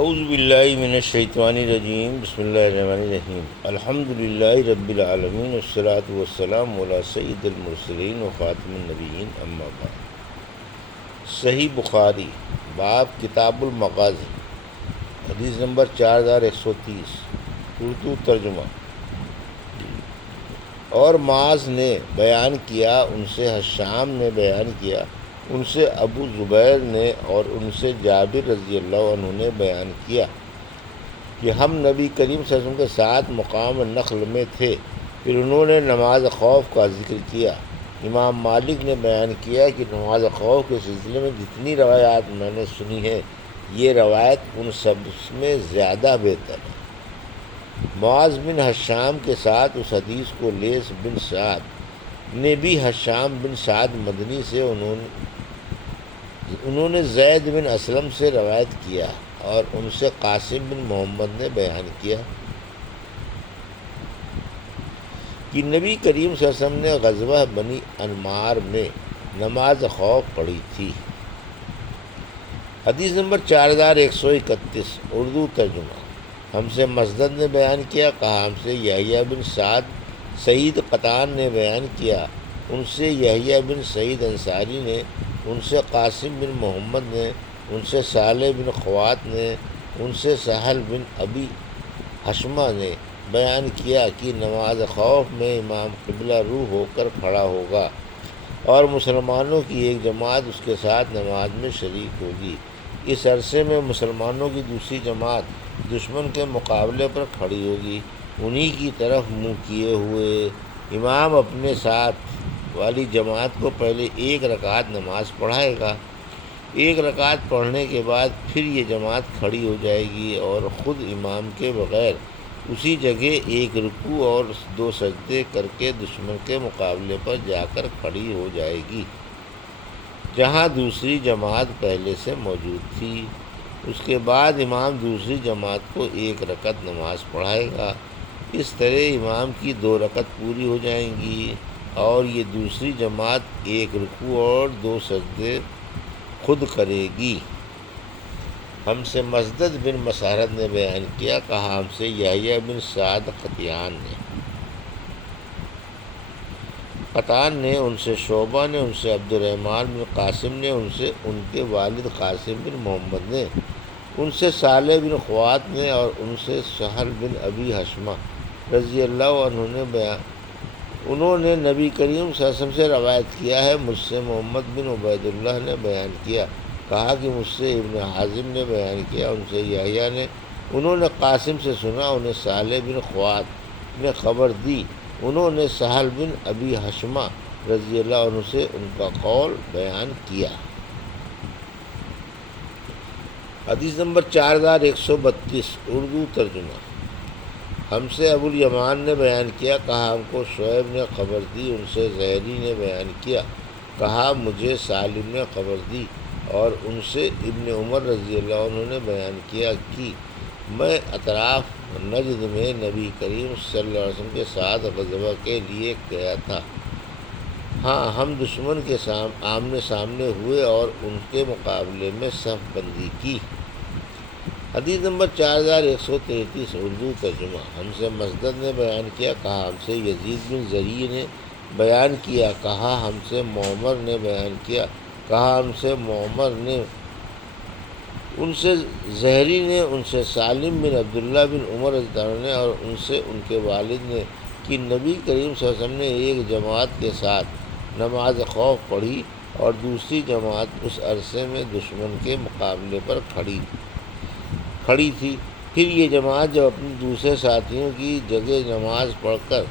اعوذ باللہ من الشیطان الرجیم، بسم اللہ الرحمن الرحیم۔ الحمد للہ رب العالمین، والصلاة والسلام علی سید المرسلین و خاتم النبیین، اما بعد۔ صحیح بخاری، باب کتاب المغازی، حدیث نمبر 4130، اردو ترجمہ۔ اور معاذ نے بیان کیا، ان سے حشام نے بیان کیا، ان سے ابو زبیر نے اور ان سے جابر رضی اللہ عنہ نے بیان کیا کہ ہم نبی کریم صلی اللہ علیہ وسلم کے ساتھ مقام نخل میں تھے، پھر انہوں نے نماز خوف کا ذکر کیا۔ امام مالک نے بیان کیا کہ نماز خوف کے سلسلے میں جتنی روایات میں نے سنی ہیں، یہ روایت ان سب میں زیادہ بہتر ہے۔ معاذ بن حشام کے ساتھ اس حدیث کو لیث بن سعد نے بھی حشام بن سعد مدنی سے انہوں نے زید بن اسلم سے روایت کیا اور ان سے قاسم بن محمد نے بیان کیا کہ نبی کریم صلی اللہ علیہ وسلم نے غزوہ بنی انمار میں نماز خوف پڑھی تھی۔ حدیث نمبر 4131، اردو ترجمہ۔ ہم سے مسدد نے بیان کیا، کہا ہم سے یحییٰ بن سعید قطان نے بیان کیا، ان سے یحییٰ بن سعید انصاری نے، ان سے قاسم بن محمد نے، ان سے صالح بن خوات نے، ان سے سہل بن ابی حشمہ نے بیان کیا کہ نماز خوف میں امام قبلہ رو ہو کر کھڑا ہوگا اور مسلمانوں کی ایک جماعت اس کے ساتھ نماز میں شریک ہوگی۔ اس عرصے میں مسلمانوں کی دوسری جماعت دشمن کے مقابلے پر کھڑی ہوگی، انہی کی طرف منہ کیے ہوئے۔ امام اپنے ساتھ والی جماعت کو پہلے ایک رکعت نماز پڑھائے گا، ایک رکعت پڑھنے کے بعد پھر یہ جماعت کھڑی ہو جائے گی اور خود امام کے بغیر اسی جگہ ایک رکوع اور 2 سجدے کر کے دشمن کے مقابلے پر جا کر کھڑی ہو جائے گی جہاں دوسری جماعت پہلے سے موجود تھی۔ اس کے بعد امام دوسری جماعت کو ایک رکعت نماز پڑھائے گا۔ اس طرح امام کی 2 رکعت پوری ہو جائیں گی اور یہ دوسری جماعت ایک رکوع اور 2 سجدے خود کرے گی۔ ہم سے مسدد بن مسارد نے بیان کیا، کہا ہم سے یحییٰ بن سعد قطان نے، ان سے شعبہ نے، ان سے عبد الرحمن بن قاسم نے، ان سے ان کے والد قاسم بن محمد نے، ان سے صالح بن خوات نے اور ان سے سہل بن ابی حشمہ رضی اللہ عنہ نے انہوں نے نبی کریم صلی اللہ علیہ وسلم سے روایت کیا ہے۔ مجھ سے محمد بن عبید اللہ نے بیان کیا، کہا کہ مجھ سے ابن حازم نے بیان کیا، ان سے یحییٰ نے، انہوں نے قاسم سے سنا، انہیں صالح بن خوات نے خبر دی، انہوں نے سہل بن ابی حشمہ رضی اللہ عنہ سے ان کا قول بیان کیا۔ حدیث نمبر 4132، اردو ترجمہ۔ ہم سے ابو الیمان نے بیان کیا، کہا ہم کو شعیب نے خبر دی، ان سے زہری نے بیان کیا، کہا مجھے سالم نے خبر دی، اور ان سے ابن عمر رضی اللہ عنہ نے بیان کیا کہ میں اطراف نجد میں نبی کریم صلی اللہ علیہ وسلم کے ساتھ غزوہ کے لیے گیا تھا۔ ہاں، ہم دشمن کے آمنے سامنے ہوئے اور ان کے مقابلے میں صف بندی کی۔ حدیث نمبر 4133، اردو ترجمہ۔ ہم سے مسدد نے بیان کیا، کہا ہم سے یزید بن زریع نے بیان کیا، کہا ہم سے معمر نے بیان کیا، کہا ہم سے معمر نے، ان سے زہری نے، ان سے سالم بن عبداللہ بن عمر رضی اللہ عنہ نے اور ان سے ان کے والد نے کہ نبی کریم صلی اللہ علیہ وسلم نے ایک جماعت کے ساتھ نماز خوف پڑھی اور دوسری جماعت اس عرصے میں دشمن کے مقابلے پر کھڑی تھی۔ پھر یہ جماعت جب اپنے دوسرے ساتھیوں کی جگہ نماز پڑھ کر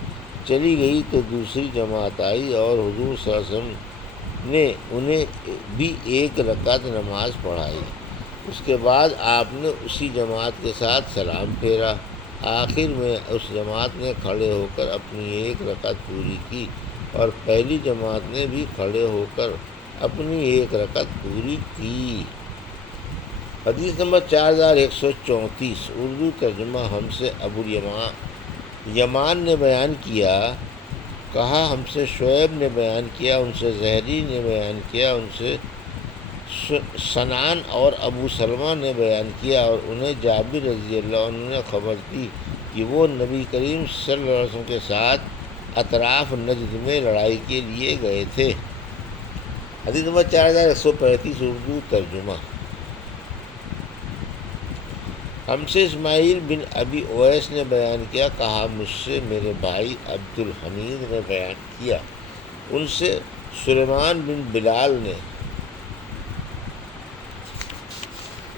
چلی گئی تو دوسری جماعت آئی اور حضور صلی اللہ علیہ وسلم نے انہیں بھی ایک رکعت نماز پڑھائی۔ اس کے بعد آپ نے اسی جماعت کے ساتھ سلام پھیرا۔ آخر میں اس جماعت نے کھڑے ہو کر اپنی ایک رکعت پوری کی اور پہلی جماعت نے بھی کھڑے ہو کر اپنی ایک رکعت پوری کی۔ حدیث نمبر 4134، اردو ترجمہ۔ ہم سے ابو یمان نے بیان کیا، کہا ہم سے شعیب نے بیان کیا، ان سے زہری نے بیان کیا، ان سے سنان اور ابو سلمہ نے بیان کیا اور انہیں جابر رضی اللہ عنہ نے خبر دی کہ وہ نبی کریم صلی اللہ علیہ وسلم کے ساتھ اطراف نجد میں لڑائی کے لیے گئے تھے۔ حدیث نمبر 4135 اردو ترجمہ۔ ہم سے اسماعیل بن ابی اویس نے بیان کیا، کہا مجھ سے میرے بھائی عبد الحمید نے بیان کیا، ان سے سلیمان بن بلال نے،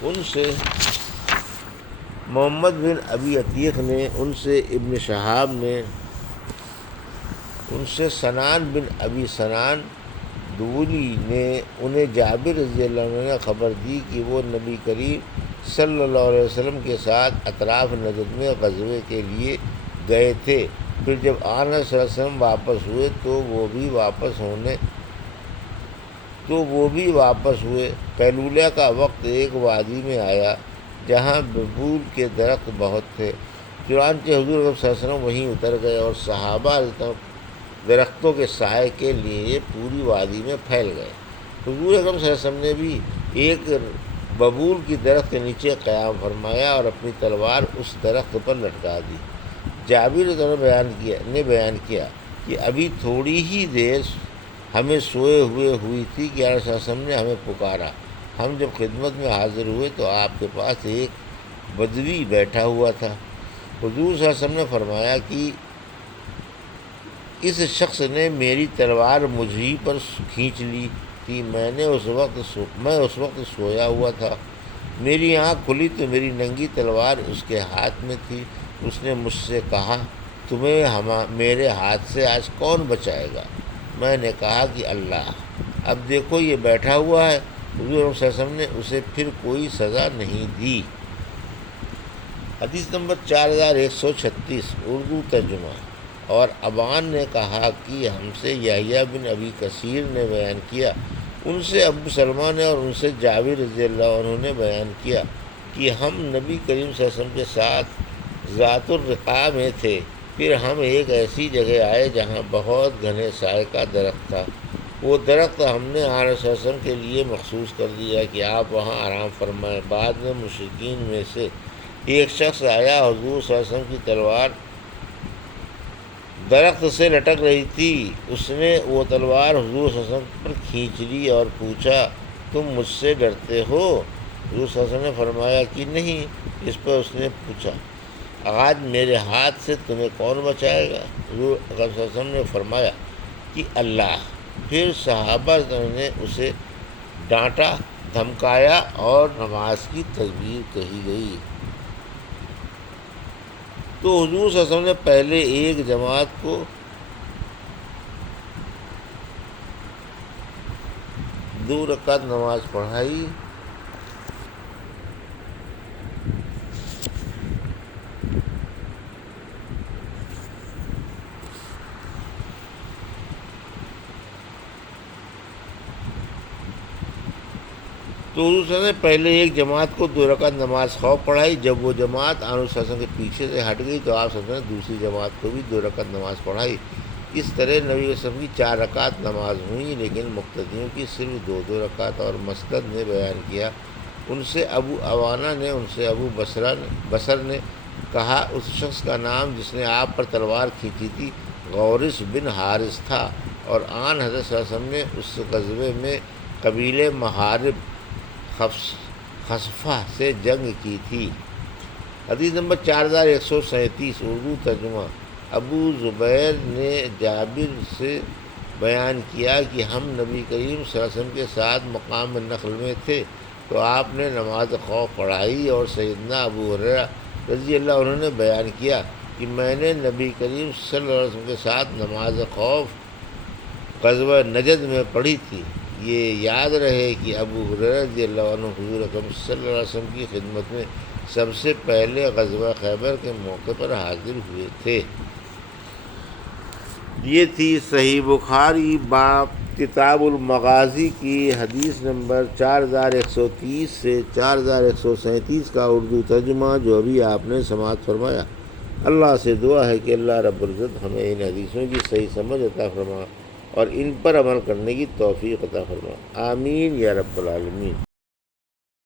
ان سے محمد بن ابی عتیق نے، ان سے ابن شہاب نے، ان سے سنان بن ابی سنان دولی نے انہیں جابر رضی اللہ عنہ نے خبر دی کہ وہ نبی کریم صلی اللہ علیہ وسلم کے ساتھ اطراف نجد میں غزوے کے لیے گئے تھے۔ پھر جب آن صلی اللہ علیہ وسلم واپس ہوئے تو وہ بھی واپس ہوئے۔ قیلولہ کا وقت ایک وادی میں آیا جہاں ببول کے درخت بہت تھے، چنانچہ حضور صلی اللہ علیہ وسلم وہیں اتر گئے اور صحابہ درختوں کے سائے کے لیے پوری وادی میں پھیل گئے۔ حضور اکرم صلی اللہ علیہ وسلم نے بھی ایک ببول کی درخت کے نیچے قیام فرمایا اور اپنی تلوار اس درخت پر لٹکا دی۔ جابر رضی اللہ عنہ نے بیان کیا کہ ابھی تھوڑی ہی دیر ہمیں سوئے ہوئے ہوئی تھی کہ آپ صلی اللہ علیہ وسلم نے ہمیں پکارا۔ ہم جب خدمت میں حاضر ہوئے تو آپ کے پاس ایک بدوی بیٹھا ہوا تھا۔ حضور صلی اللہ علیہ وسلم نے فرمایا کہ اس شخص نے میری تلوار مجھے پر کھینچ لی تھی، میں اس وقت سویا ہوا تھا، میری آنکھ کھلی تو میری ننگی تلوار اس کے ہاتھ میں تھی۔ اس نے مجھ سے کہا، تمہیں میرے ہاتھ سے آج کون بچائے گا؟ میں نے کہا کہ اللہ۔ اب دیکھو یہ بیٹھا ہوا ہے۔ حضور صلی اللہ علیہ وسلم نے اسے پھر کوئی سزا نہیں دی۔ حدیث نمبر 4136 اردو ترجمہ۔ اور ابان نے کہا کہ ہم سے یحییٰ بن ابی کثیر نے بیان کیا، ان سے ابو سلمہ نے اور ان سے جابر رضی اللہ عنہ نے بیان کیا کہ ہم نبی کریم صلی اللہ علیہ وسلم کے ساتھ ذات الرقاع میں تھے، پھر ہم ایک ایسی جگہ آئے جہاں بہت گھنے سائے کا درخت تھا۔ وہ درخت ہم نے آن صلی اللہ علیہ وسلم کے لیے مخصوص کر دیا کہ آپ وہاں آرام فرمائیں۔ بعد میں مشرکین میں سے ایک شخص آیا، حضور صلی اللہ علیہ وسلم کی تلوار درخت سے لٹک رہی تھی، اس نے وہ تلوار حضور صلی اللہ علیہ وسلم پر کھینچ لی اور پوچھا، تم مجھ سے ڈرتے ہو؟ حضور صلی اللہ علیہ وسلم نے فرمایا کہ نہیں۔ اس پر اس نے پوچھا، آج میرے ہاتھ سے تمہیں کون بچائے گا؟ حضور صلی اللہ علیہ وسلم نے فرمایا کہ اللہ۔ پھر صحابہ نے اسے ڈانٹا، دھمکایا اور نماز کی تکبیر کہی گئی۔ تو حضور صلی اللہ علیہ وسلم نے پہلے ایک جماعت کو 2 رکعت نماز پڑھائی، تو حضور صلی اللہ علیہ وسلم نے پہلے ایک جماعت کو 2 رکعت نماز خوف پڑھائی۔ جب وہ جماعت آن صلی اللہ علیہ وسلم کے پیچھے سے ہٹ گئی تو آپ صلی اللہ علیہ وسلم نے دوسری جماعت کو بھی 2 رکعت نماز پڑھائی۔ اس طرح نبی صلی اللہ علیہ وسلم کی 4 رکعت نماز ہوئیں، لیکن مقتدیوں کی صرف 2 رکعت۔ اور مسدد نے بیان کیا، ان سے ابو عوانہ نے، ان سے ابو بصر نے کہا، اس شخص کا نام جس نے آپ پر تلوار کھینچی تھی غورث بن حارث تھا، اور آن حضرت صلی اللہ علیہ وسلم نے اس غزوے میں قبیلے محارب خصفہ سے جنگ کی تھی۔ حدیث نمبر 4137 اردو ترجمہ۔ ابو زبیر نے جابر سے بیان کیا کہ ہم نبی کریم صلی اللہ علیہ وسلم کے ساتھ مقام نخل میں تھے تو آپ نے نماز خوف پڑھائی، اور سیدنا ابو ہریرہ رضی اللہ عنہ نے بیان کیا کہ میں نے نبی کریم صلی اللہ علیہ وسلم کے ساتھ نماز خوف غزوہ نجد میں پڑھی تھی۔ یہ یاد رہے کہ ابو ہریرہ رضی اللہ عنہ حضور اکرم صلی اللہ علیہ وسلم کی خدمت میں سب سے پہلے غزوہ خیبر کے موقع پر حاضر ہوئے تھے۔ یہ تھی صحیح بخاری باب کتاب المغازی کی حدیث نمبر 4130 سے 4137 کا اردو ترجمہ جو ابھی آپ نے سماعت فرمایا۔ اللہ سے دعا ہے کہ اللہ رب العزت ہمیں ان حدیثوں کی صحیح سمجھ عطا فرما اور ان پر عمل کرنے کی توفیق عطا فرما، آمین یا رب العالمین۔